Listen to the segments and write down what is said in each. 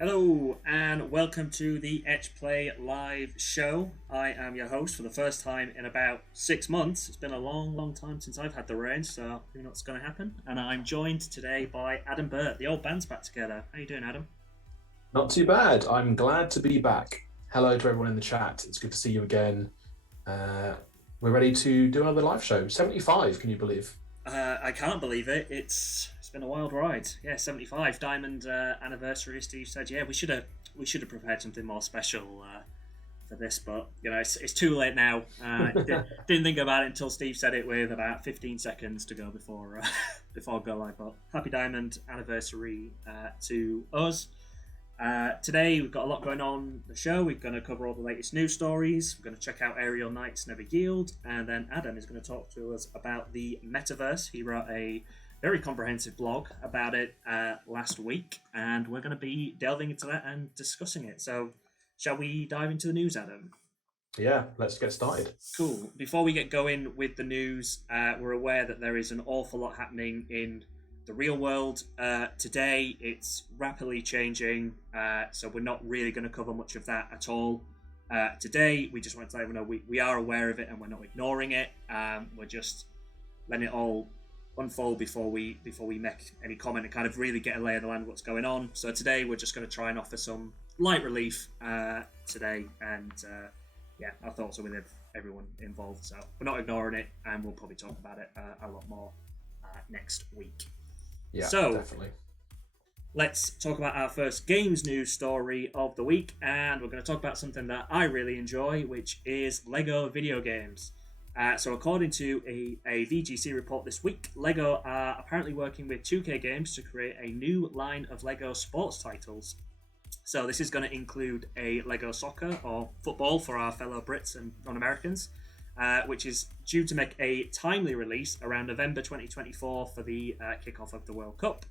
Hello and welcome to the Etch Play live show. I am your host for the first time in about 6 months. It's been a long time since I've had the reins, so who knows what's going to happen. And I'm joined today by Adam Burt. The old band's back together. How you doing, Adam? Not too bad. I'm glad to be back. Hello to everyone in the chat. It's good to see you again. We're ready to do another live show. 75, can you believe? I can't believe it. It's been a wild ride. Yeah, 75 diamond anniversary. Steve said, yeah, we should have prepared something more special for this, but it's too late now. Didn't think about it until Steve said it with about 15 seconds to go before before go live. But happy diamond anniversary to us. Today we've got a lot going on the show. We're going to cover all the latest news stories. We're going to check out Aerial Knights Never Yield, and then Adam is going to talk to us about the Metaverse. He wrote a very comprehensive blog about it last week, and we're going to be delving into that and discussing it. So, shall we dive into the news, Adam? Yeah, let's get started. Cool. Before we get going with the news, we're aware that there is an awful lot happening in the real world today. It's rapidly changing, so we're not really going to cover much of that at all today. We just want to let everyone know we are aware of it and we're not ignoring it. We're just letting it all unfold before we make any comment and kind of really get a lay of the land of what's going on. So today we're just going to try and offer some light relief today, and our thoughts are with everyone involved. So we're not ignoring it, and we'll probably talk about it a lot more next week. Yeah, so, definitely. Let's talk about our first games news story of the week, and we're going to talk about something that I really enjoy, which is Lego video games. So according to a VGC report this week, Lego are apparently working with 2K Games to create a new line of Lego sports titles. So this is going to include a Lego soccer or football for our fellow Brits and non-Americans, which is due to make a timely release around November 2024 for the kickoff of the World Cup.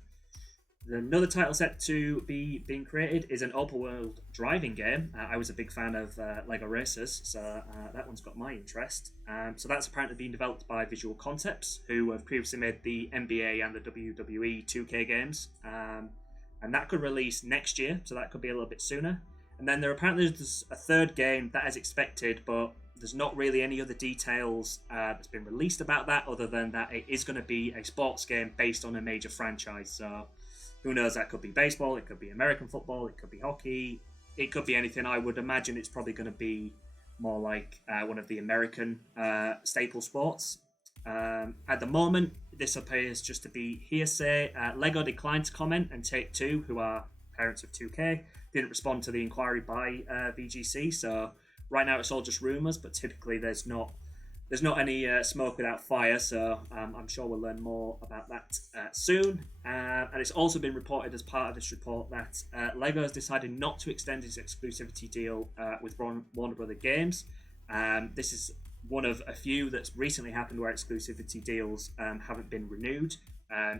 Another title set to be being created is an open world driving game. I was a big fan of Lego Racers, so that one's got my interest. So that's apparently being developed by Visual Concepts, who have previously made the NBA and the WWE 2K games. And that could release next year, so that could be a little bit sooner. And then there's a third game that is expected, but there's not really any other details that's been released about that, other than that it is going to be a sports game based on a major franchise. So who knows, that could be baseball, it could be American football, it could be hockey, it could be anything. I would imagine it's probably going to be more like one of the American staple sports. At the moment, this appears just to be hearsay. Lego declined to comment, and Take-Two, who are parents of 2K, didn't respond to the inquiry by VGC, so right now it's all just rumours, but typically there's not any smoke without fire, so I'm sure we'll learn more about that soon. And it's also been reported as part of this report that Lego has decided not to extend its exclusivity deal with Warner Brothers Games. This is one of a few that's recently happened where exclusivity deals haven't been renewed.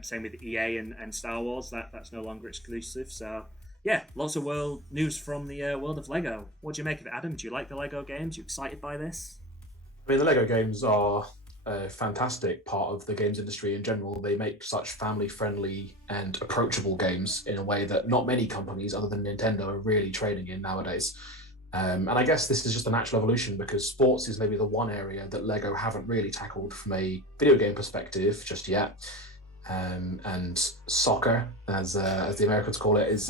Same with EA and Star Wars, that's no longer exclusive. So yeah, lots of world news from the world of Lego. What do you make of it, Adam? Do you like the Lego games? You excited by this? I mean, the Lego games are a fantastic part of the games industry in general. They make such family-friendly and approachable games in a way that not many companies other than Nintendo are really trading in nowadays. And I guess this is just a natural evolution, because sports is maybe the one area that Lego haven't really tackled from a video game perspective just yet. And soccer, as the Americans call it, is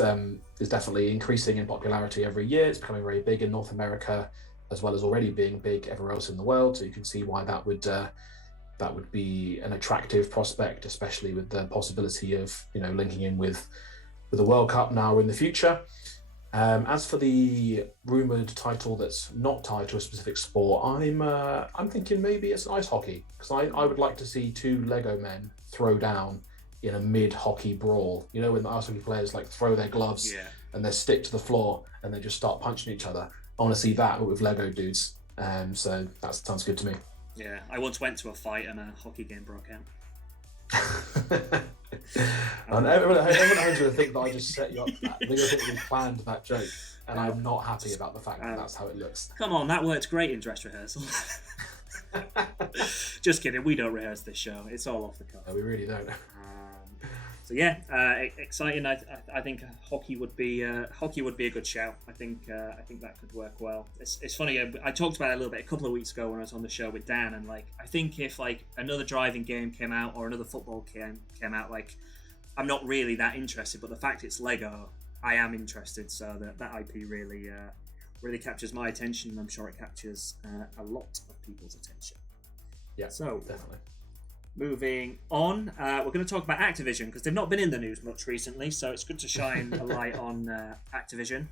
definitely increasing in popularity every year. It's becoming very big in North America, as well as already being big everywhere else in the world. So you can see why that would be an attractive prospect, especially with the possibility of linking in with the World Cup now or in the future. As for the rumored title that's not tied to a specific sport, I'm thinking maybe it's ice hockey, because I would like to see two Lego men throw down in a mid-hockey brawl. You know, when the ice hockey players throw their gloves and their stick to the floor and they just start punching each other. I want to see that with Lego dudes. So that sounds good to me. Yeah, I once went to a fight and a hockey game broke out. And everyone knows to think that I just set you up. They're going to think we planned that joke, and I'm not happy about the fact that that's how it looks. Come on, that worked great in dress rehearsal. Just kidding, we don't rehearse this show. It's all off the cuff. No, we really don't. yeah, exciting. I think hockey would be a good shout. I think that could work well. It's funny. I talked about it a little bit a couple of weeks ago when I was on the show with Dan, and like I think if like another driving game came out or another football game came out, like I'm not really that interested. But the fact it's Lego, I am interested. So that IP really captures my attention, and I'm sure it captures a lot of people's attention. Yeah, so definitely. Moving on, we're going to talk about Activision because they've not been in the news much recently, so it's good to shine a light on Activision.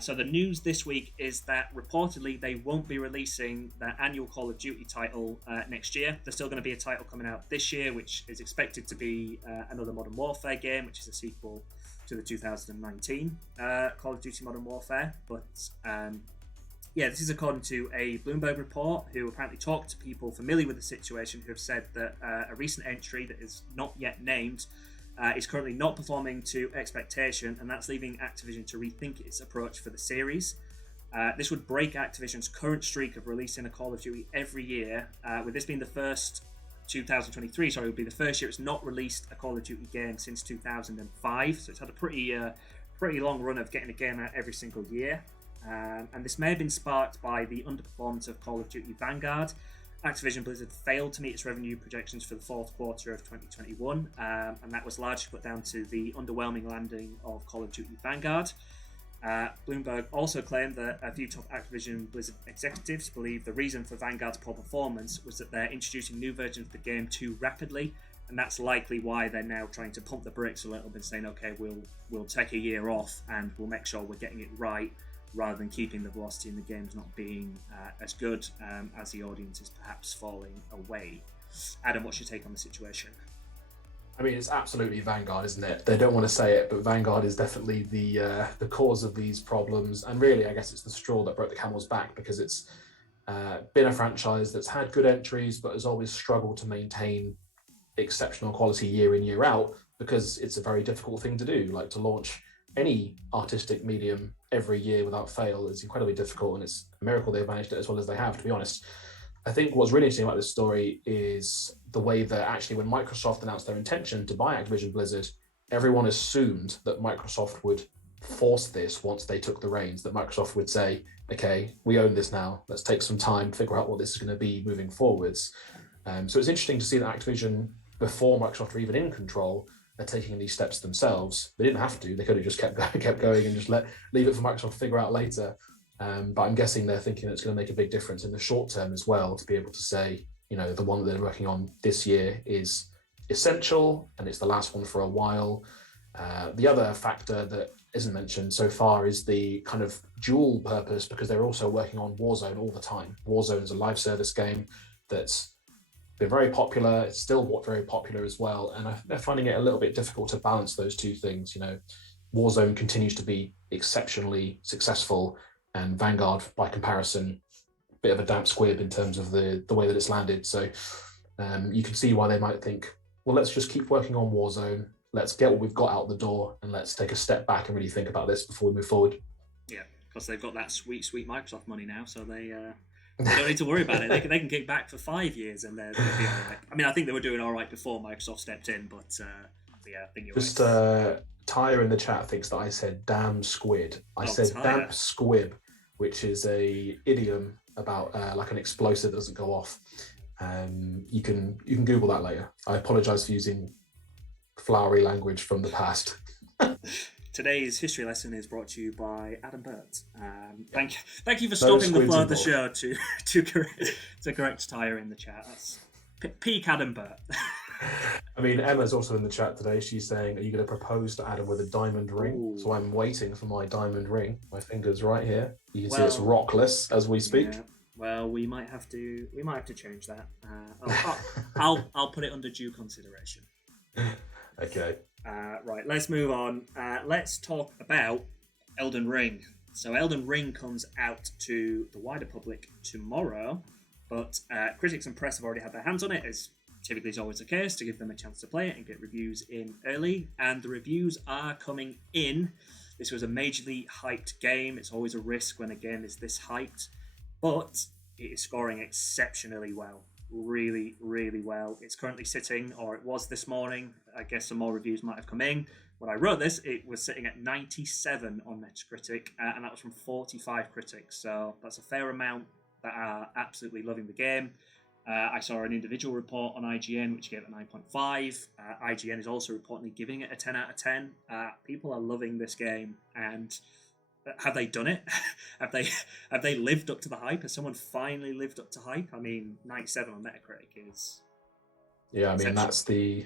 So the news this week is that reportedly they won't be releasing their annual Call of Duty title next year. There's still going to be a title coming out this year, which is expected to be another Modern Warfare game, which is a sequel to the 2019 Call of Duty Modern Warfare. But yeah, this is according to a Bloomberg report who apparently talked to people familiar with the situation who have said that a recent entry that is not yet named is currently not performing to expectation, and that's leaving Activision to rethink its approach for the series. This would break Activision's current streak of releasing a Call of Duty every year, with this being the first 2023, sorry, it would be the first year it's not released a Call of Duty game since 2005, so it's had a pretty long run of getting a game out every single year. And this may have been sparked by the underperformance of Call of Duty Vanguard. Activision Blizzard failed to meet its revenue projections for the fourth quarter of 2021, and that was largely put down to the underwhelming landing of Call of Duty Vanguard. Bloomberg also claimed that a few top Activision Blizzard executives believe the reason for Vanguard's poor performance was that they're introducing new versions of the game too rapidly, and that's likely why they're now trying to pump the brakes a little bit, saying, okay, we'll take a year off and we'll make sure we're getting it right, rather than keeping the velocity in the games not being as good as the audience is perhaps falling away. Adam, what's your take on the situation? I mean, it's absolutely Vanguard, isn't it? They don't want to say it, but Vanguard is definitely the cause of these problems. And really, I guess it's the straw that broke the camel's back, because it's been a franchise that's had good entries, but has always struggled to maintain exceptional quality year in, year out, because it's a very difficult thing to do. Like, to launch any artistic medium every year without fail is incredibly difficult, and it's a miracle they've managed it as well as they have, to be honest. I think what's really interesting about this story is the way that actually when Microsoft announced their intention to buy Activision Blizzard, everyone assumed that Microsoft would force this once they took the reins, that Microsoft would say, okay, we own this now, let's take some time, figure out what this is going to be moving forwards. So it's interesting to see that Activision, before Microsoft were even in control, are taking these steps themselves. They didn't have to, they could have just kept going and just leave it for Microsoft to figure out later. But I'm guessing they're thinking it's going to make a big difference in the short term as well, to be able to say, you know, the one that they're working on this year is essential and it's the last one for a while. The other factor that isn't mentioned so far is the kind of dual purpose, because they're also working on Warzone all the time. Warzone is a live service game that's been very popular. It's still very popular as well. And they're finding it a little bit difficult to balance those two things. You know, Warzone continues to be exceptionally successful, and Vanguard, by comparison, a bit of a damp squib in terms of the way that it's landed. So you can see why they might think, well, let's just keep working on Warzone. Let's get what we've got out the door, and let's take a step back and really think about this before we move forward. Yeah, because they've got that sweet Microsoft money now, so they don't need to worry about it. They can kick back for 5 years and they'll be all right. I mean, I think they were doing all right before Microsoft stepped in, but yeah, I think you're just, right. Tyre in the chat thinks that I said damn squid. I said Tyre. damp squib, which is a idiom about like an explosive that doesn't go off. You can Google that later. I apologise for using flowery language from the past. Today's history lesson is brought to you by Adam Burt. Thank you for stopping the flow of the show to correct Tyre in the chat. That's peak Adam Burt. I mean, Emma's also in the chat today. She's saying, are you going to propose to Adam with a diamond ring? Ooh. So I'm waiting for my diamond ring. My finger's right here. You can see it's rockless as we speak. Yeah. Well, we might have to change that. I'll put it under due consideration. Okay. Right, let's move on. Let's talk about Elden Ring. So Elden Ring comes out to the wider public tomorrow, but critics and press have already had their hands on it, as typically is always the case, to give them a chance to play it and get reviews in early. And the reviews are coming in. This was a majorly hyped game. It's always a risk when a game is this hyped, but it is scoring exceptionally well. really, really well. It's currently sitting, or it was this morning. I guess some more reviews might have come in. When I wrote this, it was sitting at 97 on Metacritic, and that was from 45 critics. So that's a fair amount that are absolutely loving the game. I saw an individual report on IGN which gave it 9.5. IGN is also reportedly giving it a 10 out of 10. People are loving this game, and have they done it? have they lived up to the hype? Has someone finally lived up to hype? I mean, 97 on Metacritic is... Yeah, I mean, that's the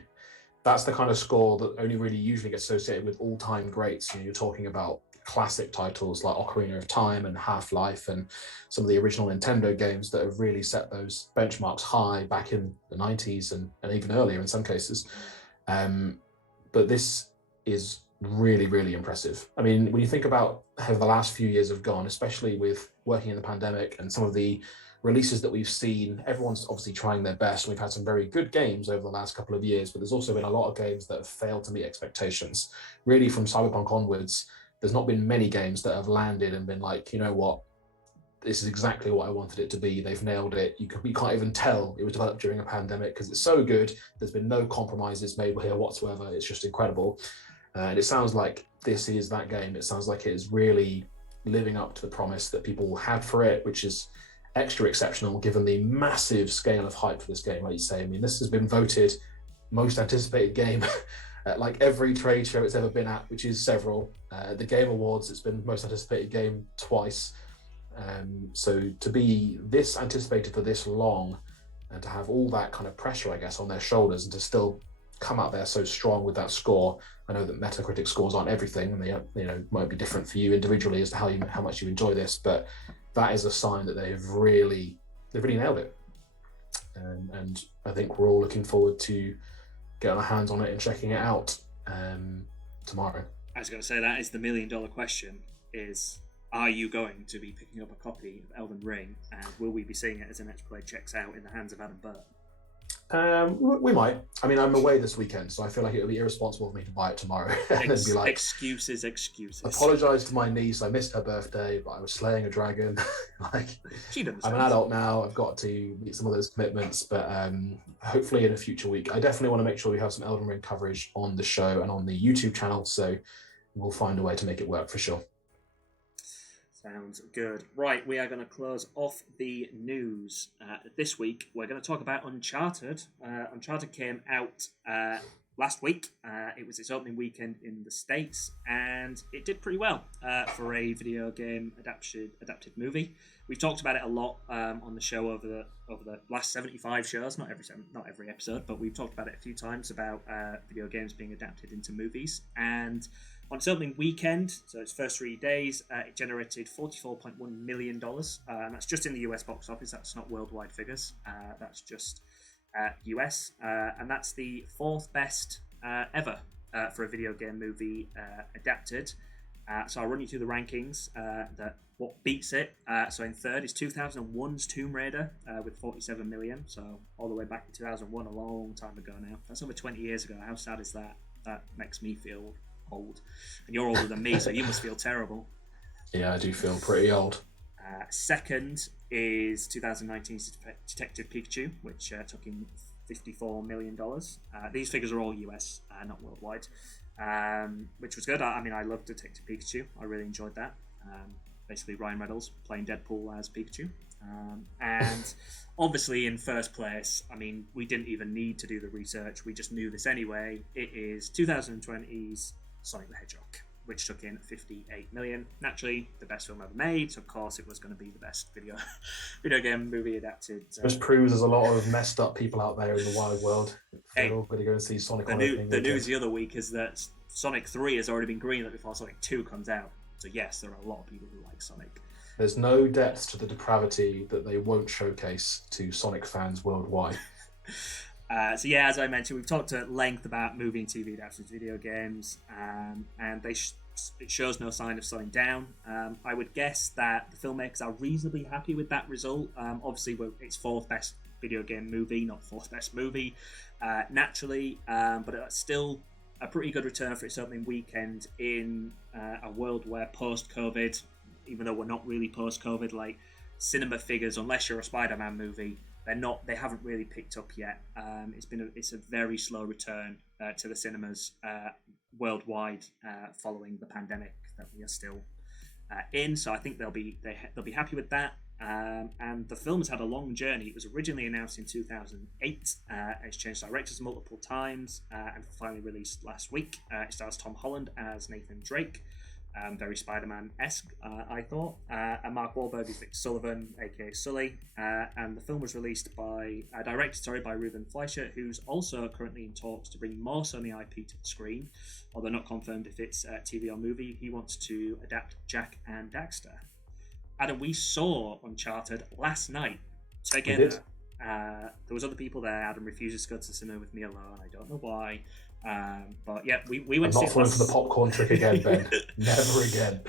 kind of score that only really usually gets associated with all-time greats. You're talking about classic titles like Ocarina of Time and Half-Life and some of the original Nintendo games that have really set those benchmarks high back in the 90s and even earlier in some cases. But this is really, really impressive. I mean, when you think about how the last few years have gone, especially with working in the pandemic and some of the releases that we've seen, everyone's obviously trying their best. We've had some very good games over the last couple of years, but there's also been a lot of games that have failed to meet expectations. Really, from Cyberpunk onwards, there's not been many games that have landed and been like, you know what, this is exactly what I wanted it to be. They've nailed it. You can't even tell it was developed during a pandemic because it's so good. There's been no compromises made here whatsoever. It's just incredible. And it sounds like this is that game. It sounds like it is really living up to the promise that people had for it, which is extra exceptional given the massive scale of hype for this game. Like you say, I mean, this has been voted most anticipated game at like every trade show it's ever been at, which is several. The Game Awards, it's been most anticipated game twice. So to be this anticipated for this long and to have all that kind of pressure, I guess, on their shoulders and to still come out there so strong with that score. I know that Metacritic scores aren't everything, and they might be different for you individually as to how much you enjoy this, but that is a sign that they've really nailed it. And I think we're all looking forward to getting our hands on it and checking it out tomorrow. I was going to say, that is the $1 million question: is are you going to be picking up a copy of Elden Ring, and will we be seeing it as an Etch Play checks out in the hands of Adam Burt? We might. I mean, I'm away this weekend, so I feel like it would be irresponsible of me to buy it tomorrow and then be like, excuses. Apologise to my niece. I missed her birthday, but I was slaying a dragon. Like, I'm an adult now. I've got to meet some of those commitments, but hopefully in a future week. I definitely want to make sure we have some Elden Ring coverage on the show and on the YouTube channel, so we'll find a way to make it work for sure. Sounds good. Right, we are going to close off the news. This week, we're going to talk about Uncharted. Uncharted came out last week. It was its opening weekend in the States, and it did pretty well for a video game adapted movie. We've talked about it a lot on the show over the last 75 shows. Not every episode, but we've talked about it a few times about video games being adapted into movies. And on its opening weekend, so its first 3 days, it generated $44.1 million. And that's just in the US box office. That's not worldwide figures. That's just US. And that's the fourth best ever for a video game movie adapted. So I'll run you through the rankings. What beats it. So in third is 2001's Tomb Raider with 47 million. So all the way back to 2001, a long time ago now. That's over 20 years ago. How sad is that? That makes me feel old, and you're older than me, so you must feel terrible. Yeah, I do feel pretty old. Second is 2019's Detective Pikachu, which took in $54 million. These figures are all US, not worldwide, which was good. I mean, I loved Detective Pikachu. I really enjoyed that. Basically, Ryan Reynolds playing Deadpool as Pikachu. And obviously in first place, I mean, we didn't even need to do the research. We just knew this anyway. It is 2020's Sonic the Hedgehog, which took in 58 million. Naturally, the best film ever made, so of course it was going to be the best video game movie adapted. Just proves there's a lot of messed up people out there in the wide world. They're all going to go and see Sonic. The news the other week is that Sonic 3 has already been greenlit before Sonic 2 comes out. So yes, there are a lot of people who like Sonic. There's no depth to the depravity that they won't showcase to Sonic fans worldwide. So yeah, as I mentioned, we've talked at length about movie and TV adapted video games, and it shows no sign of slowing down. I would guess that the filmmakers are reasonably happy with that result. Obviously, it's fourth best video game movie, not fourth best movie, naturally, but it's still a pretty good return for its opening weekend in a world where post-COVID, even though we're not really post-COVID, like cinema figures, unless you're a Spider-Man movie, They haven't really picked up yet. It's a very slow return to the cinemas worldwide following the pandemic that we are still in. So I think they'll be happy with that. And the film has had a long journey. It was originally announced in 2008. It's changed directors multiple times and finally released last week. It stars Tom Holland as Nathan Drake. Very Spider-Man-esque, I thought. And Mark Wahlberg is Victor Sullivan, aka Sully. And the film was directed by Ruben Fleischer, who's also currently in talks to bring more Sony IP to the screen, although not confirmed if it's TV or movie. He wants to adapt Jak and Daxter. Adam, we saw Uncharted last night together. There was other people there. Adam refuses to go to the cinema with me alone. I don't know why. But yeah, we went. I'm not falling for the popcorn trick again, Ben. Never again.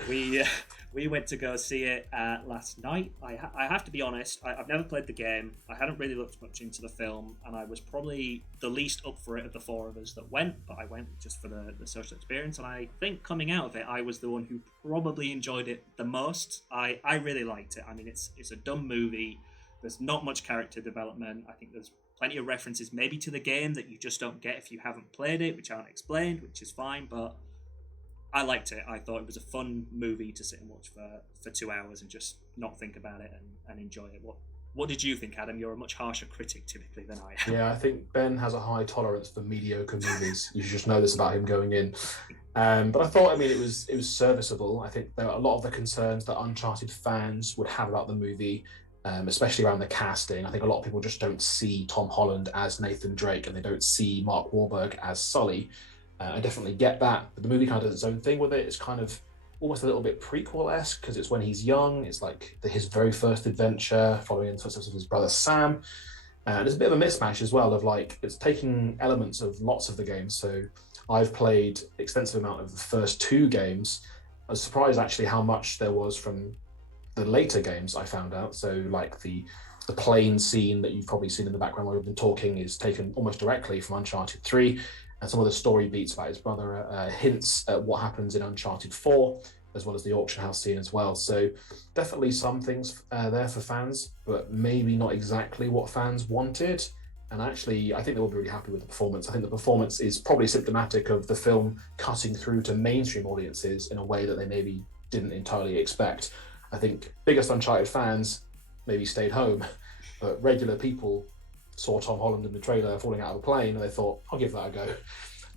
We went to go see it last night. I have to be honest. I've never played the game. I hadn't really looked much into the film, and I was probably the least up for it of the four of us that went. But I went just for the social experience, and I think coming out of it, I was the one who probably enjoyed it the most. I really liked it. I mean, it's a dumb movie. There's not much character development. I think there's plenty of references maybe to the game that you just don't get if you haven't played it, which aren't explained, which is fine, but I liked it. I thought it was a fun movie to sit and watch for 2 hours and just not think about it and enjoy it. What did you think, Adam? You're a much harsher critic typically than I am. Yeah, I think Ben has a high tolerance for mediocre movies. You should just know this about him going in. But I thought, it was serviceable. I think there are a lot of the concerns that Uncharted fans would have about the movie, especially around the casting. I think a lot of people just don't see Tom Holland as Nathan Drake and they don't see Mark Wahlberg as Sully. I definitely get that, but the movie kind of does its own thing with it. It's kind of almost a little bit prequel-esque because it's when he's young. It's like his very first adventure, following in the footsteps of his brother Sam. There's a bit of a mismatch as well of it's taking elements of lots of the games. So I've played extensive amount of the first two games. I was surprised actually how much there was from the later games, I found out. So like the plane scene that you've probably seen in the background while we've been talking is taken almost directly from Uncharted 3. And some of the story beats about his brother hints at what happens in Uncharted 4, as well as the auction house scene as well. So definitely some things there for fans, but maybe not exactly what fans wanted. And actually, I think they will be really happy with the performance. I think the performance is probably symptomatic of the film cutting through to mainstream audiences in a way that they maybe didn't entirely expect. I think biggest Uncharted fans maybe stayed home, but regular people saw Tom Holland in the trailer falling out of a plane and they thought, I'll give that a go.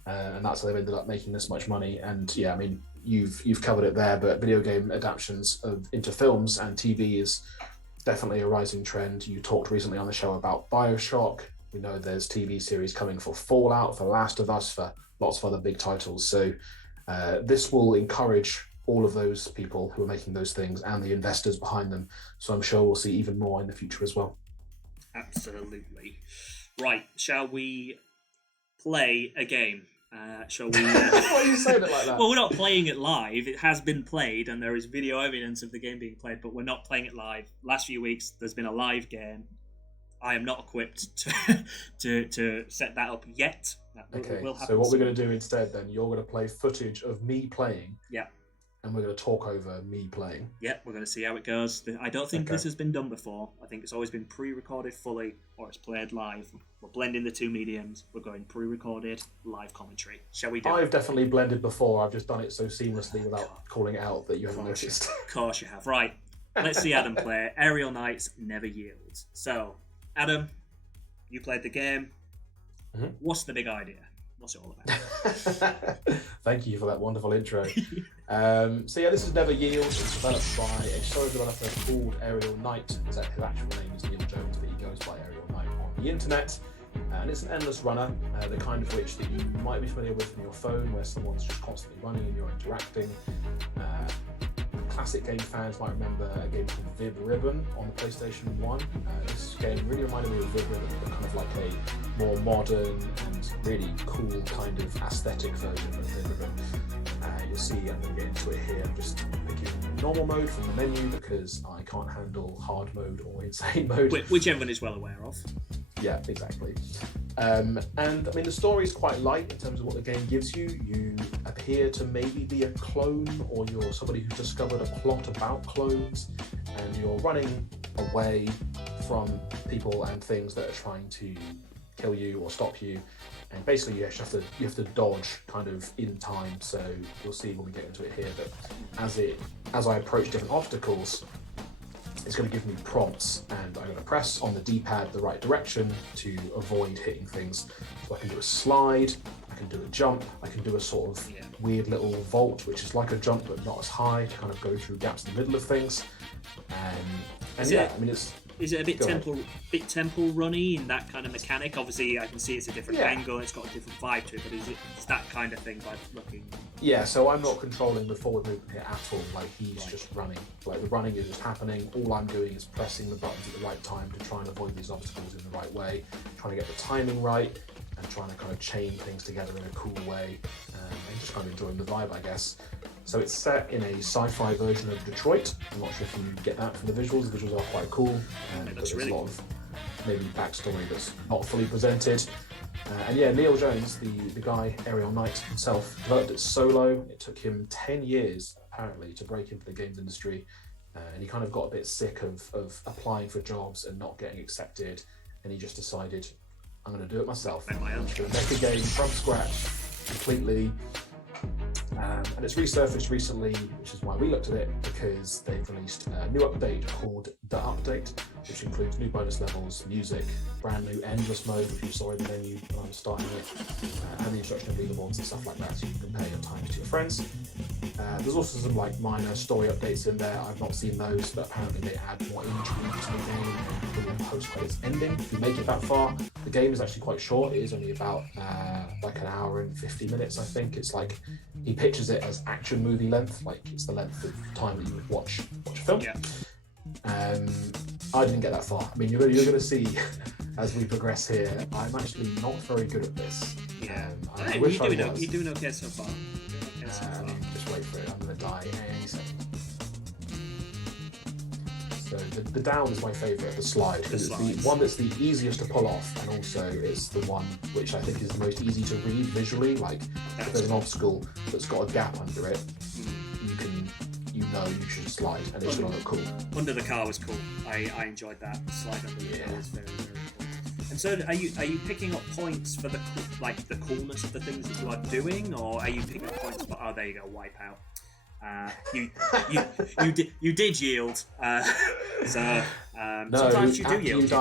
And that's how they've ended up making this much money. And yeah, you've covered it there, but video game adaptations into films and TV is definitely a rising trend. You talked recently on the show about BioShock. We know there's TV series coming for Fallout, for Last of Us, for lots of other big titles. So this will encourage all of those people who are making those things and the investors behind them. So I'm sure we'll see even more in the future as well. Absolutely. Right, shall we play a game? Shall we? Why are you saying it like that? Well, we're not playing it live. It has been played, and there is video evidence of the game being played, but we're not playing it live. Last few weeks, there's been a live game. I am not equipped to set that up yet. Okay, so what we're going to do instead then, you're going to play footage of me playing. Yeah. And we're going to talk over me playing. Yep, we're going to see how it goes. I don't think this has been done before. I think it's always been pre-recorded fully, or it's played live. We're blending the two mediums. We're going pre-recorded, live commentary. Shall we do it? I've definitely blended before. I've just done it so seamlessly without calling it out that you haven't noticed. Of course you have. Right, let's see Adam play. Aerial Knights Never Yield. So, Adam, you played the game. Mm-hmm. What's the big idea? What's it all about? Thank you for that wonderful intro. So yeah, this is Never Yield. It's developed by a solo developer called Aerial Knight. His actual name is Neil Jones, but he goes by Aerial Knight on the internet. And it's an endless runner, the kind of which that you might be familiar with from your phone, where someone's just constantly running and you're interacting. Classic game fans might remember a game called Vib Ribbon on the PlayStation 1. This game really reminded me of Vib Ribbon, but kind of like a more modern and really cool kind of aesthetic version of Vib Ribbon. You'll see, I'm going to get into it here. I'm just picking normal mode from the menu because I can't handle hard mode or insane mode. Which everyone is well aware of. Yeah, exactly. And I mean, the story is quite light in terms of what the game gives you. You appear to maybe be a clone, or you're somebody who's discovered a plot about clones, and you're running away from people and things that are trying to kill you or stop you, and basically you have to dodge kind of in time. So you'll see when we get into it here that as I approach different obstacles, it's going to give me prompts, and I'm going to press on the D-pad the right direction to avoid hitting things. So I can do a slide, I can do a jump, I can do a sort of weird little vault, which is like a jump but not as high, to kind of go through gaps in the middle of things. And yeah, I mean, is it a bit temple runny in that kind of mechanic? Obviously, I can see it's a different angle, it's got a different vibe to it, but it's that kind of thing by looking? Yeah, so I'm not controlling the forward movement here at all. Like, he's just running. Like, the running is just happening. All I'm doing is pressing the buttons at the right time to try and avoid these obstacles in the right way, trying to get the timing right, and trying to kind of chain things together in a cool way, and just kind of enjoying the vibe, I guess. So it's set in a sci-fi version of Detroit. I'm not sure if you get that from the visuals. The visuals are quite cool, and there's a lot of maybe backstory that's not fully presented. And yeah, Neil Jones, the guy, Ariel Knight himself, developed it solo. It took him 10 years, apparently, to break into the games industry. And he kind of got a bit sick of applying for jobs and not getting accepted. And he just decided, I'm going to do it myself. I'm going to make a game from scratch, completely. And it's resurfaced recently, which is why we looked at it, because they've released a new update called The Update, which includes new bonus levels, music, brand new endless mode, which you saw in the menu when I was starting it, and the instruction of leaderboards and stuff like that, so you can compare your times to your friends. There's also some like minor story updates in there. I've not seen those, but apparently they add more intrigue to the game and a post-credits ending. If you make it that far, the game is actually quite short. It is only about like an hour and 50 minutes, I think. It's like, he pictures it as action movie length, like it's the length of time that you would watch a film. Yeah. I didn't get that far. I mean, you're going to see as we progress here, I'm actually not very good at this. Yeah, you're doing okay so far. Just wait for it. I'm going to die any second. So the down is my favourite, the slide, because it's the one that's the easiest to pull off, and also it's the one which I think is the most easy to read visually. Like, if there's an obstacle that's got a gap under it, you should slide, and it's going to look cool. Under the car was cool. I enjoyed that. Slide under the car was very, very cool. And so, are you picking up points for the coolness of the things that you are doing, or are you picking up points for? Oh, there you go, wipe out. You did yield. No, sometimes you do yield.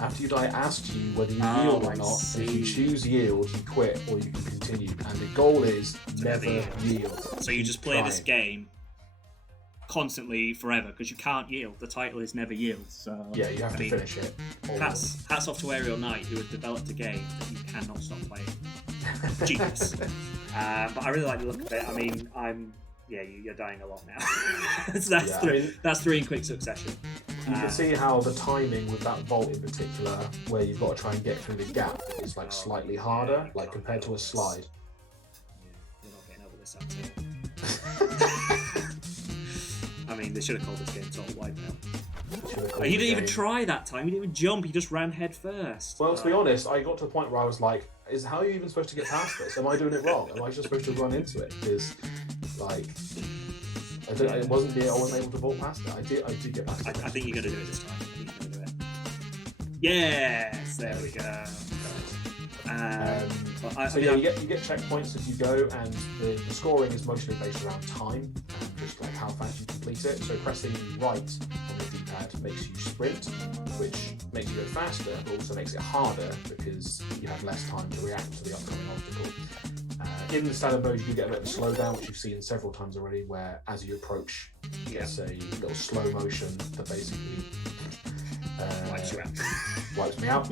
After you die, asks you whether you yield or not. If you choose yield, you quit, or you can continue. And the goal is never yield. So you just play this game constantly forever, because you can't yield. The title is never yield. So yeah, you have to finish it. Hats off to Ariel Knight, who had developed a game that you cannot stop playing. Genius. But I really like the look of it. I mean, you're dying a lot now. So that's three in quick succession. You can see how the timing with that vault in particular, where you've got to try and get through the gap, is like slightly harder, like compared to a slide. Yeah, you're not getting over this up. I mean, they should have called this game Total Wipeout. He didn't even try that time. He didn't even jump. He just ran head first. Well, to be honest, I got to the point where I was like, how are you even supposed to get past this? Am I doing it wrong? Am I just supposed to run into it? Because, like, I wasn't able to vault past it. I did get past it. I think you're going to do it this time. I think you're going to do it. Yes! There we go. You get checkpoints as you go, and the scoring is mostly based around time and just like how fast you complete it. So pressing right on the D-pad makes you sprint, which makes you go faster, but also makes it harder because you have less time to react to the upcoming obstacle. In the standard mode, you do get a bit of a slowdown, which you've seen several times already, where as you approach, there's a little slow motion that basically wipes me out.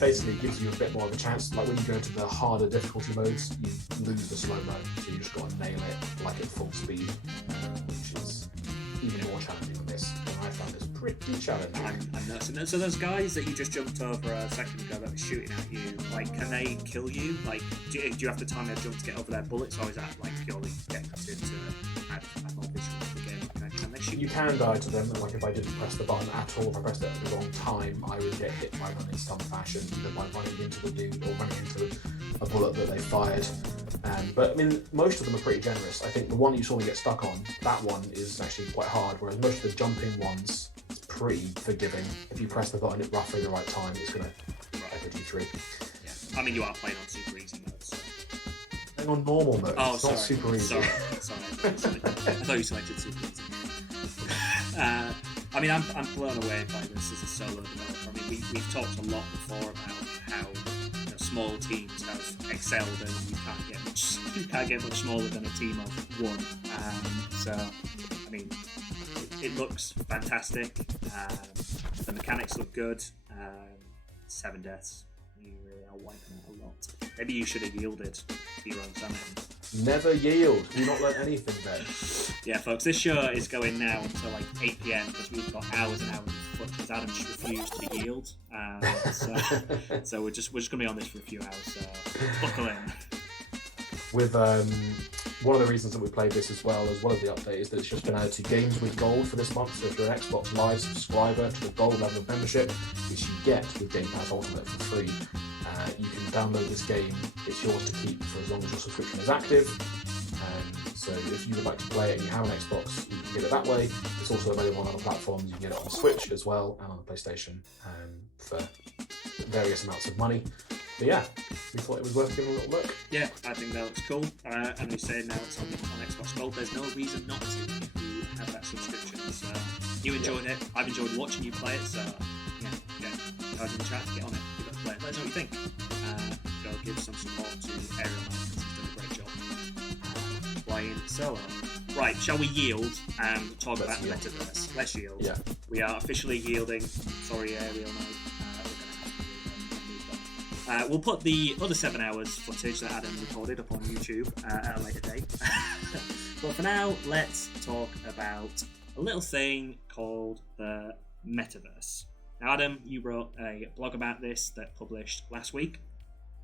Basically gives you a bit more of a chance. Like when you go into the harder difficulty modes, you lose the slow mo, so you just got to nail it like at full speed, which is even more challenging than this. And I found this pretty challenging. I'm nuts. So those guys that you just jumped over a second ago that were shooting at you, like, can they kill you? Like, do you have to time their jump to get over their bullets, or is that like purely decorative to add more visual to the game? Can they shoot you? Can die to them, and like if I didn't press the button at all, if I pressed it at the wrong time, I would get hit by one in some fashion, either by running into the dude or running into a bullet that they fired. But I mean, most of them are pretty generous. I think the one you saw me get stuck on, that one is actually quite hard, whereas most of the jumping ones, it's pretty forgiving. If you press the button at roughly the right time, it's going to put you through. Yeah, I mean, you are playing on super easy mode, so. Playing on normal mode, oh, it's sorry. not super easy. Sorry. I thought you selected super easy. I mean, I'm blown away by this as a solo developer. I mean, we've talked a lot before about how small teams have excelled, and you can't get much smaller than a team of one. So, I mean, it looks fantastic. The mechanics look good. 7 deaths. You really are wiping out a lot. Maybe you should have yielded to your own sanity. Never yield. Do not learn anything then. Yeah, folks, this show is going now until like 8 PM because we've got hours and hours of footage because Adam just refused to yield. So we're just going to be on this for a few hours. So buckle in. With one of the reasons that we played this as well as the update is that it's just been added to Games with Gold for this month. So if you're an Xbox Live subscriber to the Gold level of membership, which you get with Game Pass Ultimate for free, you can download this game. It's yours to keep for as long as your subscription is active. So if you would like to play it and you have an Xbox, you can get it that way. It's also available on other platforms. You can get it on Switch as well and on the PlayStation for various amounts of money. But yeah, we thought it was worth giving a little look. Yeah, I think that looks cool. And we say now it's on Xbox Gold. There's no reason not to if you have that subscription. So you enjoyed it. I've enjoyed watching you play it. So yeah, guys in the chat, get on it. Give it a play. Let us know what you think. Go give some support to Ariel Man because he's done a great job playing solo. Right, shall we yield and talk about the Metaverse? Let's yield. Yeah. We are officially yielding. Sorry, Ariel Man. We'll put the other 7 hours footage that Adam recorded up on YouTube at a later date. But for now, let's talk about a little thing called the Metaverse. Now, Adam, you wrote a blog about this that published last week.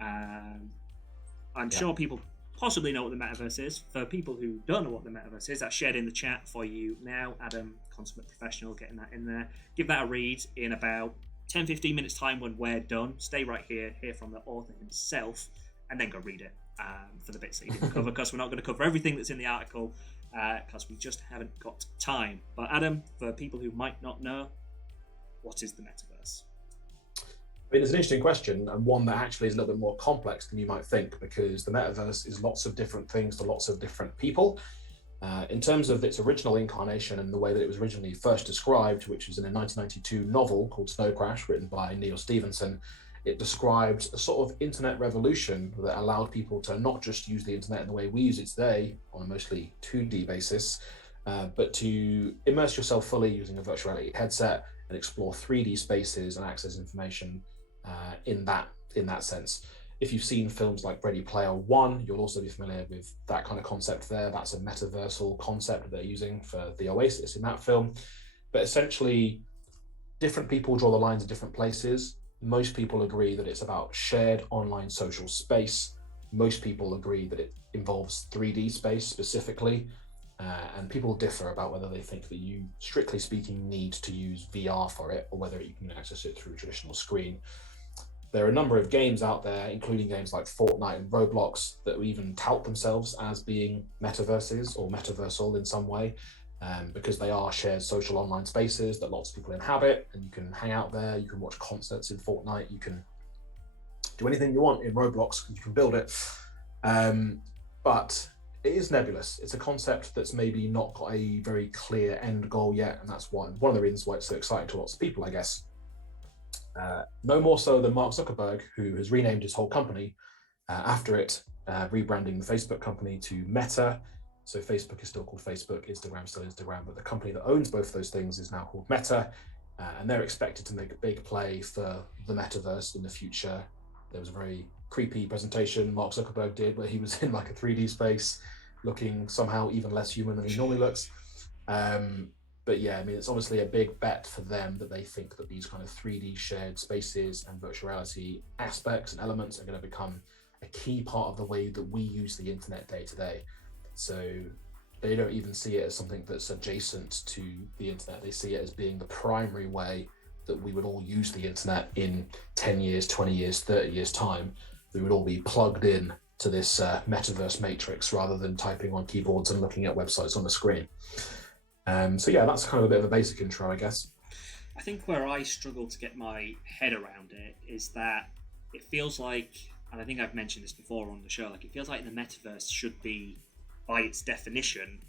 I'm sure people possibly know what the Metaverse is. For people who don't know what the Metaverse is, that's shared in the chat for you now. Adam, consummate professional, getting that in there. Give that a read in about 10-15 minutes time when we're done. Stay right here, hear from the author himself, and then go read it for the bits that you didn't cover, because we're not going to cover everything that's in the article because we just haven't got time. But Adam, for people who might not know, what is the Metaverse? I mean, it's an interesting question, and one that actually is a little bit more complex than you might think, because the Metaverse is lots of different things to lots of different people. In terms of its original incarnation and the way that it was originally first described, which was in a 1992 novel called Snow Crash, written by Neil Stephenson, it described a sort of internet revolution that allowed people to not just use the internet in the way we use it today on a mostly 2D basis, but to immerse yourself fully using a virtual reality headset and explore 3D spaces and access information in that sense. If you've seen films like Ready Player One, you'll also be familiar with that kind of concept there. That's a metaversal concept that they're using for the Oasis in that film. But essentially, different people draw the lines at different places. Most people agree that it's about shared online social space. Most people agree that it involves 3D space specifically. And people differ about whether they think that you, strictly speaking, need to use VR for it or whether you can access it through a traditional screen. There are a number of games out there, including games like Fortnite and Roblox, that even tout themselves as being metaverses or metaversal in some way, because they are shared social online spaces that lots of people inhabit, and you can hang out there, you can watch concerts in Fortnite, you can do anything you want in Roblox, you can build it. But it is nebulous. It's a concept that's maybe not got a very clear end goal yet, and that's one of the reasons why it's so exciting to lots of people, I guess. No more so than Mark Zuckerberg, who has renamed his whole company after it, rebranding the Facebook company to Meta. So Facebook is still called Facebook, Instagram still Instagram, but the company that owns both those things is now called Meta, and they're expected to make a big play for the Metaverse in the future. There was a very creepy presentation Mark Zuckerberg did where he was in like a 3D space, looking somehow even less human than he normally looks. But yeah, I mean, it's obviously a big bet for them that they think that these kind of 3D shared spaces and virtual reality aspects and elements are going to become a key part of the way that we use the internet day to day. So they don't even see it as something that's adjacent to the internet. They see it as being the primary way that we would all use the internet in 10 years, 20 years, 30 years time. We would all be plugged in to this metaverse matrix rather than typing on keyboards and looking at websites on the screen. So yeah, that's kind of a bit of a basic intro, I guess. I think where I struggle to get my head around it is that it feels like, and I think I've mentioned this before on the show, like it feels like the metaverse should be, by its definition,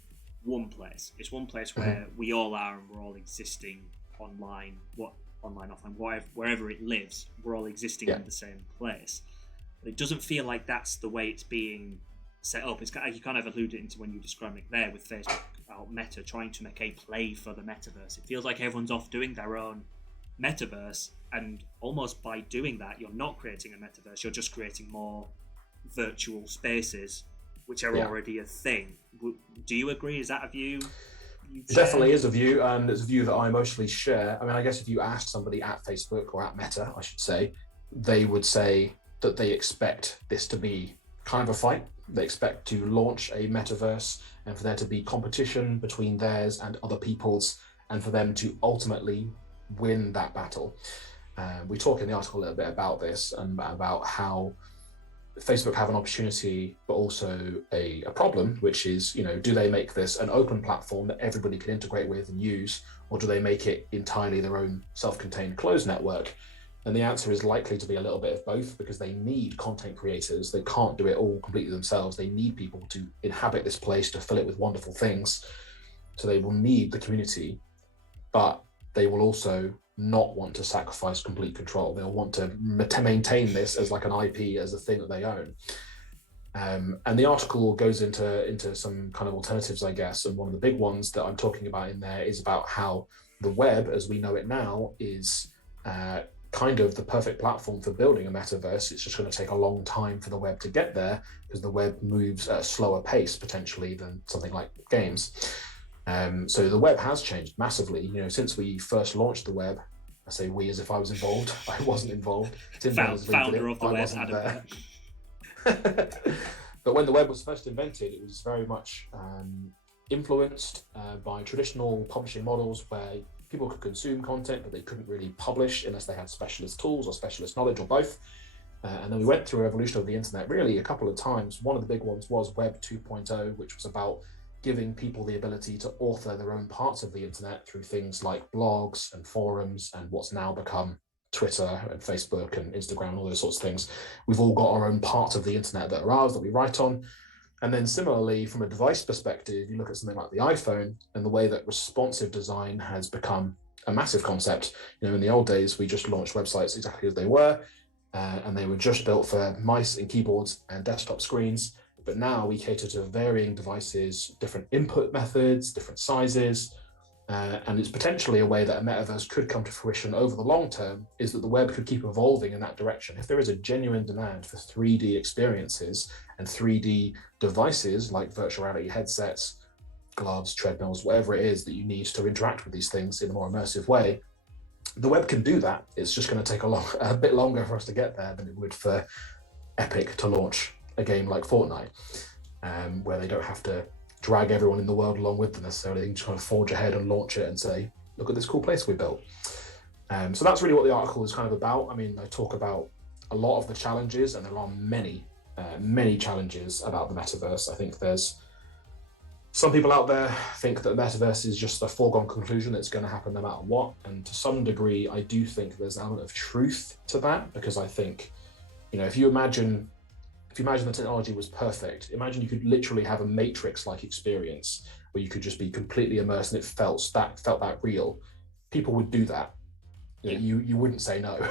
one place. It's one place where we all are and we're all existing online, offline, wherever it lives, we're all existing in the same place. But it doesn't feel like that's the way it's being set up. It's you kind of alluded into when you described it there with Facebook Meta trying to make a play for the metaverse. It feels like everyone's off doing their own metaverse, and almost by doing that, you're not creating a metaverse. You're just creating more virtual spaces, which are already a thing. Do you agree? Is that a view? It definitely is a view, and it's a view that I mostly share. I mean, I guess if you ask somebody at Facebook or at Meta, I should say, they would say that they expect this to be kind of a fight. They expect to launch a metaverse and for there to be competition between theirs and other people's, and for them to ultimately win that battle. We talk in the article a little bit about this and about how Facebook have an opportunity, but also a problem, which is, do they make this an open platform that everybody can integrate with and use, or do they make it entirely their own self-contained closed network? And the answer is likely to be a little bit of both, because they need content creators. They can't do it all completely themselves. They need people to inhabit this place, to fill it with wonderful things. So they will need the community, but they will also not want to sacrifice complete control. They'll want to maintain this as like an IP, as a thing that they own. And the article goes into some kind of alternatives, I guess. And one of the big ones that I'm talking about in there is about how the web, as we know it now, is kind of the perfect platform for building a metaverse. It's just going to take a long time for the web to get there, because the web moves at a slower pace potentially than something like games. So the web has changed massively. Since we first launched the web, I say we as if I was involved. I wasn't involved. Tim founder of the web, Adam there. But when the web was first invented, it was very much influenced by traditional publishing models where people could consume content, but they couldn't really publish unless they had specialist tools or specialist knowledge, or both. And then we went through a revolution of the internet really a couple of times. One of the big ones was Web 2.0, which was about giving people the ability to author their own parts of the internet through things like blogs and forums and what's now become Twitter and Facebook and Instagram and all those sorts of things. We've all got our own parts of the internet that are ours, that we write on. And then similarly, from a device perspective, you look at something like the iPhone and the way that responsive design has become a massive concept. In the old days, we just launched websites exactly as they were, and they were just built for mice and keyboards and desktop screens. But now we cater to varying devices, different input methods, different sizes, and it's potentially a way that a metaverse could come to fruition over the long term, is that the web could keep evolving in that direction. If there is a genuine demand for 3D experiences and 3D devices like virtual reality headsets, gloves, treadmills, whatever it is that you need to interact with these things in a more immersive way, the web can do that. It's just going to take a bit longer for us to get there than it would for Epic to launch a game like Fortnite, where they don't have to drag everyone in the world along with them necessarily. They can just kind of forge ahead and launch it and say, look at this cool place we built. So that's really what the article is kind of about. I mean, I talk about a lot of the challenges, and there are many challenges about the metaverse. I think there's some people out there think that the metaverse is just a foregone conclusion that's going to happen no matter what. And to some degree, I do think there's an element of truth to that, because I think, if you imagine the technology was perfect, imagine you could literally have a Matrix-like experience where you could just be completely immersed and it felt that real. People would do that. You wouldn't say no.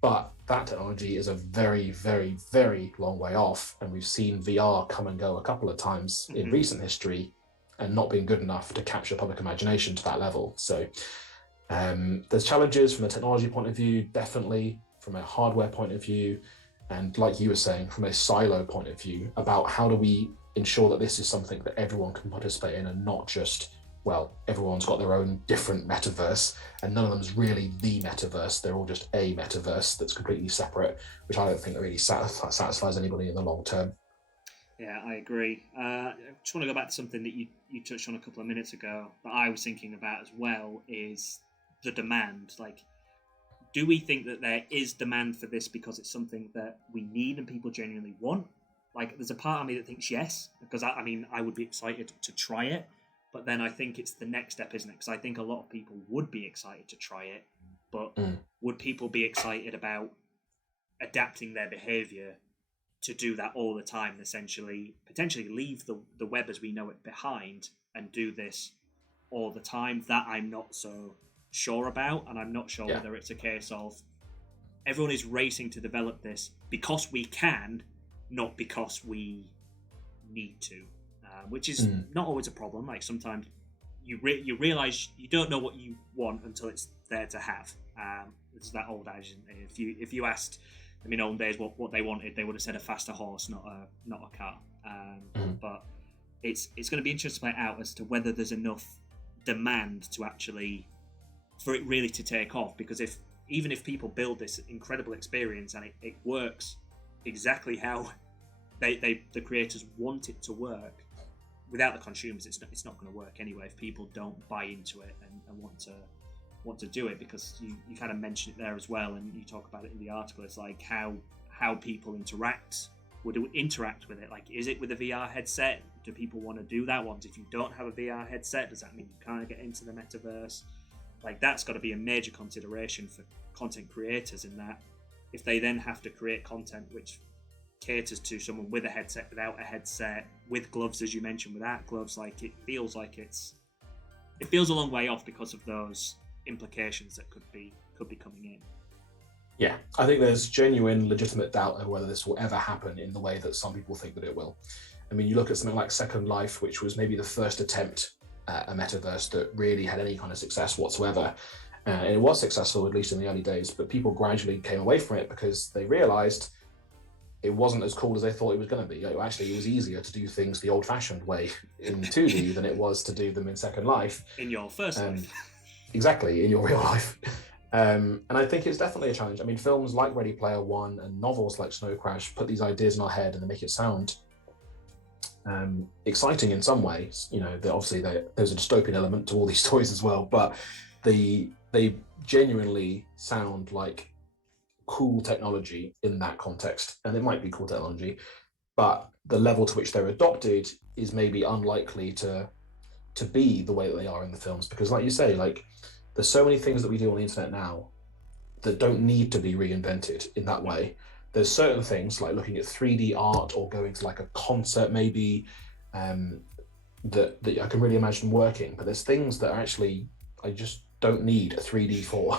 But that technology is a very, very, very long way off. And we've seen VR come and go a couple of times in recent history and not being good enough to capture public imagination to that level. So there's challenges from a technology point of view, definitely from a hardware point of view. And like you were saying, from a silo point of view, about how do we ensure that this is something that everyone can participate in, and not just, everyone's got their own different metaverse and none of them's really the metaverse. They're all just a metaverse that's completely separate, which I don't think really satisfies anybody in the long term. Yeah, I agree. I just want to go back to something that you touched on a couple of minutes ago that I was thinking about as well, is the demand. Like, do we think that there is demand for this because it's something that we need and people genuinely want? Like, there's a part of me that thinks yes, because I would be excited to try it, But then I think it's the next step, isn't it? Because I think a lot of people would be excited to try it, but would people be excited about adapting their behavior to do that all the time, and essentially potentially leave the web as we know it behind and do this all the time? That I'm not so sure about, and I'm not sure whether it's a case of everyone is racing to develop this because we can, not because we need to, which is not always a problem. Like sometimes you realize you don't know what you want until it's there to have. It's that old adage. If you asked them in old days what they wanted, they would have said a faster horse, not a car. But it's going to be interesting to play out as to whether there's enough demand to actually for it really to take off. Because even if people build this incredible experience and it works exactly how the creators want it to work, without the consumers, it's not going to work anyway. If people don't buy into it and want to do it, because you kind of mentioned it there as well, and you talk about it in the article. It's like how people would interact with it. Like, is it with a VR headset? Do people want to do that? What if you don't have a VR headset? Does that mean you can't get into the metaverse? Like, that's got to be a major consideration for content creators, in that if they then have to create content which caters to someone with a headset, without a headset, with gloves, as you mentioned, without gloves, like it feels a long way off because of those implications that could be coming in. Yeah, I think there's genuine, legitimate doubt over whether this will ever happen in the way that some people think that it will. I mean, you look at something like Second Life, which was maybe the first attempt at a metaverse that really had any kind of success whatsoever. And it was successful, at least in the early days, but people gradually came away from it because they realized it wasn't as cool as they thought it was going to be. Actually, it was easier to do things the old-fashioned way in 2D than it was to do them in Second Life. In your first life. Exactly, in your real life. And I think it's definitely a challenge. I mean, films like Ready Player One and novels like Snow Crash put these ideas in our head and they make it sound exciting in some ways. You know, obviously there's a dystopian element to all these stories as well, but they genuinely sound like cool technology in that context. And it might be cool technology, but the level to which they're adopted is maybe unlikely to be the way that they are in the films. Because like you say, like, there's so many things that we do on the internet now that don't need to be reinvented in that way. There's certain things like looking at 3D art or going to like a concert maybe that I can really imagine working, but there's things that actually I just don't need a 3D for.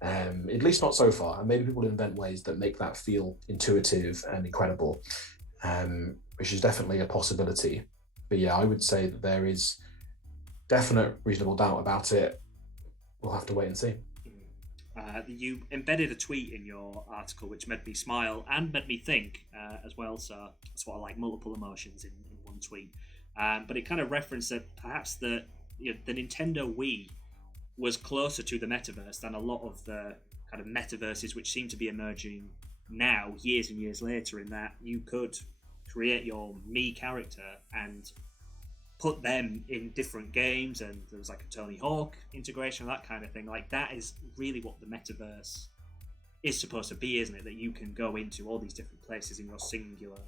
At least not so far. And maybe people invent ways that make that feel intuitive and incredible, which is definitely a possibility. But yeah, I would say that there is definite reasonable doubt about it. We'll have to wait and see. You embedded a tweet in your article which made me smile and made me think as well. So that's what I like, multiple emotions in one tweet. But it kind of referenced that perhaps the Nintendo Wii was closer to the metaverse than a lot of the kind of metaverses which seem to be emerging now, years and years later, in that you could create your Mii character and put them in different games, and there was like a Tony Hawk integration, that kind of thing. Like, that is really what the metaverse is supposed to be, isn't it? That you can go into all these different places in your singular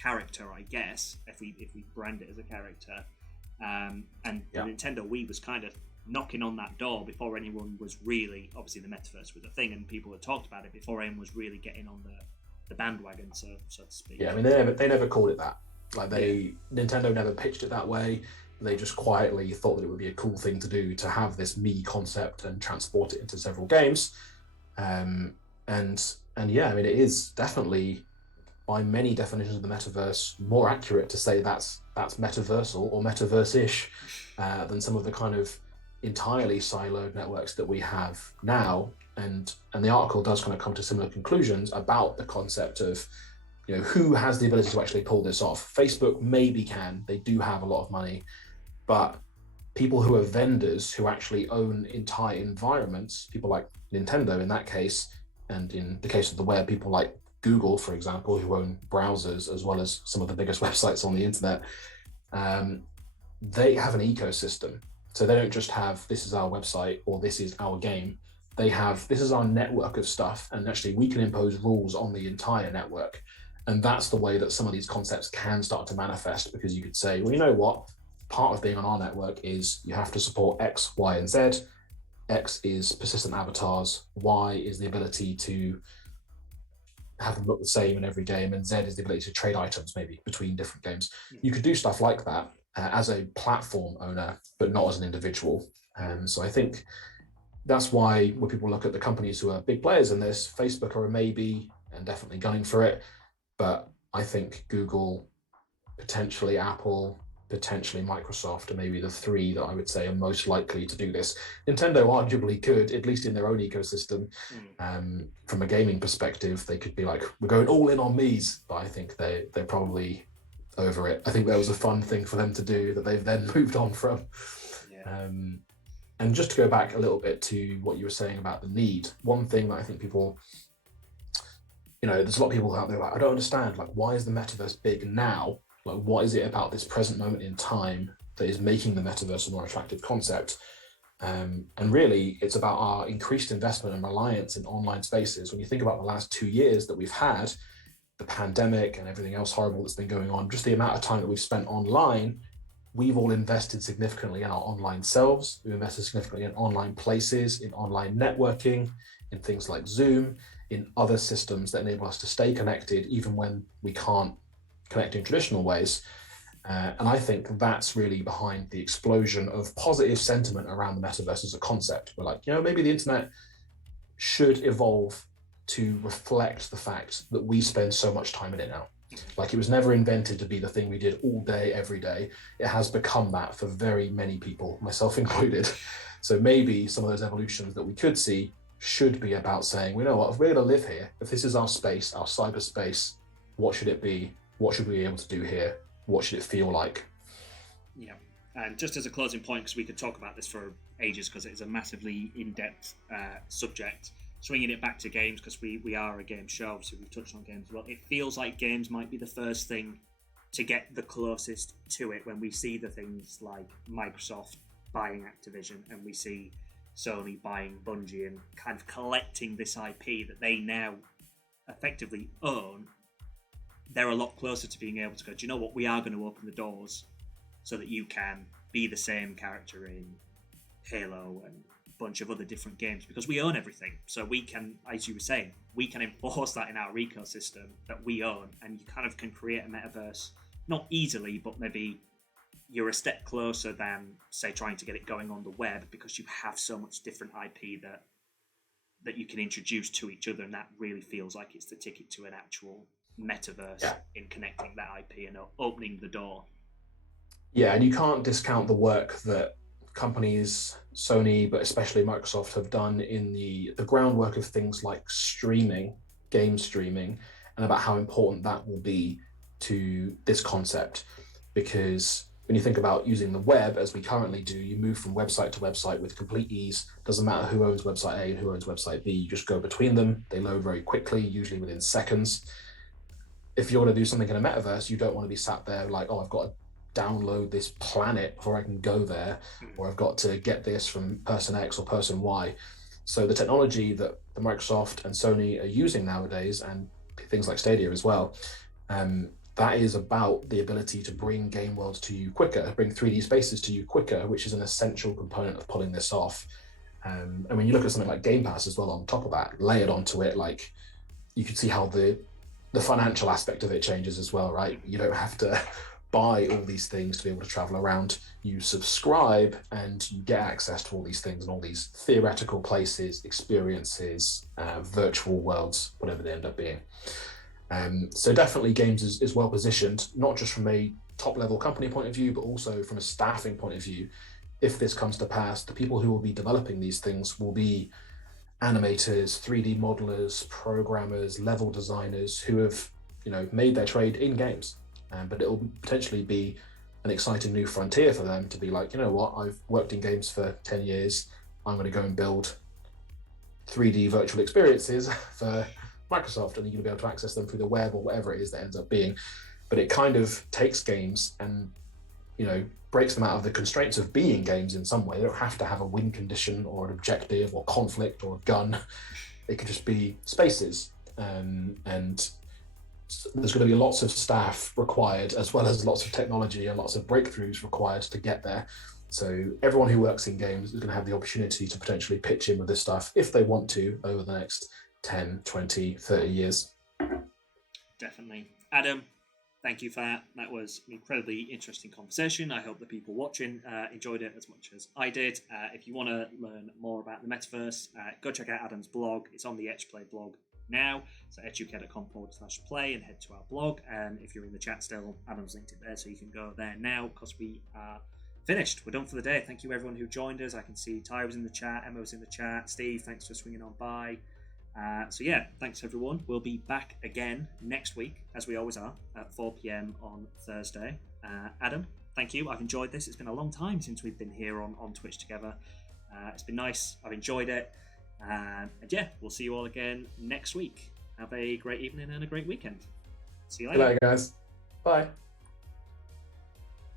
character, I guess, if we brand it as a character. And the Nintendo Wii was kind of knocking on that door before anyone was really, obviously the metaverse was a thing and people had talked about it, before anyone was really getting on the bandwagon, so to speak. Yeah, I mean, they never called it that. Like, Nintendo never pitched it that way. They just quietly thought that it would be a cool thing to do, to have this Mii concept and transport it into several games. And yeah, I mean, it is definitely, by many definitions of the metaverse, more accurate to say that's metaversal or metaverse-ish than some of the kind of entirely siloed networks that we have now. And the article does kind of come to similar conclusions about the concept of, you know, who has the ability to actually pull this off. Facebook maybe can, they do have a lot of money, but people who are vendors who actually own entire environments, people like Nintendo in that case, and in the case of the web, people like Google, for example, who own browsers as well as some of the biggest websites on the internet, they have an ecosystem. So they don't just have, this is our website or this is our game. They have, this is our network of stuff, and actually we can impose rules on the entire network. And that's the way that some of these concepts can start to manifest, because you could say, well, you know what? part of being on our network is you have to support X, Y, and Z. X is persistent avatars. Y is the ability to have them look the same in every game, and Z is the ability to trade items maybe between different games. You could do stuff like that as a platform owner, but not as an individual. So I think that's why when people look at the companies who are big players in this, Facebook are a maybe and definitely gunning for it. But I think Google, potentially Apple, potentially Microsoft are maybe the three that I would say are most likely to do this. Nintendo arguably could, at least in their own ecosystem. From a gaming perspective, they could be like, we're going all in on Mii's, but I think they're probably over it. I think that was a fun thing for them to do that they've then moved on from. Yeah. And just to go back a little bit to what you were saying about the need, one thing that I think people, there's a lot of people out there like, I don't understand, like, why is the metaverse big now? Like, what is it about this present moment in time that is making the metaverse a more attractive concept? And really, it's about our increased investment and reliance in online spaces. When you think about the last 2 years that we've had, the pandemic and everything else horrible that's been going on, just the amount of time that we've spent online, we've all invested significantly in our online selves. We've invested significantly in online places, in online networking, in things like Zoom, in other systems that enable us to stay connected even when we can't connect in traditional ways. And I think that's really behind the explosion of positive sentiment around the metaverse as a concept. We're like, maybe the internet should evolve to reflect the fact that we spend so much time in it now. Like, it was never invented to be the thing we did all day, every day. It has become that for very many people, myself included. So maybe some of those evolutions that we could see should be about saying, you know what, if we're going to live here, if this is our space, our cyberspace, what should it be? What should we be able to do here? What should it feel like? Yeah. And just as a closing point, because we could talk about this for ages, because it's a massively in-depth subject, swinging it back to games, because we are a game show, so we've touched on games as well. It feels like games might be the first thing to get the closest to it when we see the things like Microsoft buying Activision, and we see Sony buying Bungie and kind of collecting this IP that they now effectively own. They're a lot closer to being able to go, do you know what, we are going to open the doors so that you can be the same character in Halo and a bunch of other different games, because we own everything. So we can, as you were saying, we can enforce that in our ecosystem that we own, and you kind of can create a metaverse, not easily, but maybe you're a step closer than, say, trying to get it going on the web, because you have so much different IP that you can introduce to each other, and that really feels like it's the ticket to an actual metaverse in connecting that IP and opening the door. Yeah, and you can't discount the work that companies, Sony, but especially Microsoft, have done in the groundwork of things like streaming, game streaming, and about how important that will be to this concept. Because when you think about using the web as we currently do, you move from website to website with complete ease. Doesn't matter who owns website A and who owns website B, you just go between them. They load very quickly, usually within seconds. If you're going to do something in a metaverse, you don't want to be sat there like, oh, I've got to download this planet before I can go there, or I've got to get this from person X or person Y. So the technology that the Microsoft and Sony are using nowadays, and things like Stadia as well, that is about the ability to bring game worlds to you quicker, bring 3D spaces to you quicker, which is an essential component of pulling this off. And when you look at something like Game Pass as well on top of that, layered onto it, like, you can see how the financial aspect of it changes as well, right? You don't have to buy all these things to be able to travel around. You subscribe and you get access to all these things and all these theoretical places, experiences, virtual worlds, whatever they end up being. So definitely games is well positioned, not just from a top level company point of view, but also from a staffing point of view. If this comes to pass, the people who will be developing these things will be animators, 3D modelers, programmers, level designers who have, made their trade in games. But it will potentially be an exciting new frontier for them to be like, you know what, I've worked in games for 10 years. I'm going to go and build 3D virtual experiences for Microsoft, and you're going to be able to access them through the web or whatever it is that ends up being. But it kind of takes games and, breaks them out of the constraints of being games in some way. They don't have to have a win condition or an objective or conflict or a gun. It could just be spaces. And there's going to be lots of staff required, as well as lots of technology and lots of breakthroughs required to get there. So everyone who works in games is going to have the opportunity to potentially pitch in with this stuff if they want to over the next 10, 20, 30 years. Definitely. Adam, thank you for that. That was an incredibly interesting conversation. I hope the people watching enjoyed it as much as I did. If you want to learn more about the Metaverse, go check out Adam's blog. It's on the Etch Play blog now. So etchuk.com/play and head to our blog. And if you're in the chat still, Adam's linked it there, so you can go there now because we are finished. We're done for the day. Thank you everyone who joined us. I can see Ty was in the chat, Emma was in the chat, Steve, thanks for swinging on by. So yeah, thanks everyone. We'll be back again next week, as we always are, at 4 p.m. on Thursday. Adam, thank you. I've enjoyed this. It's been a long time since we've been here on Twitch together. It's been nice. I've enjoyed it. And yeah, we'll see you all again next week. Have a great evening and a great weekend. See you later. Good night, guys. Bye.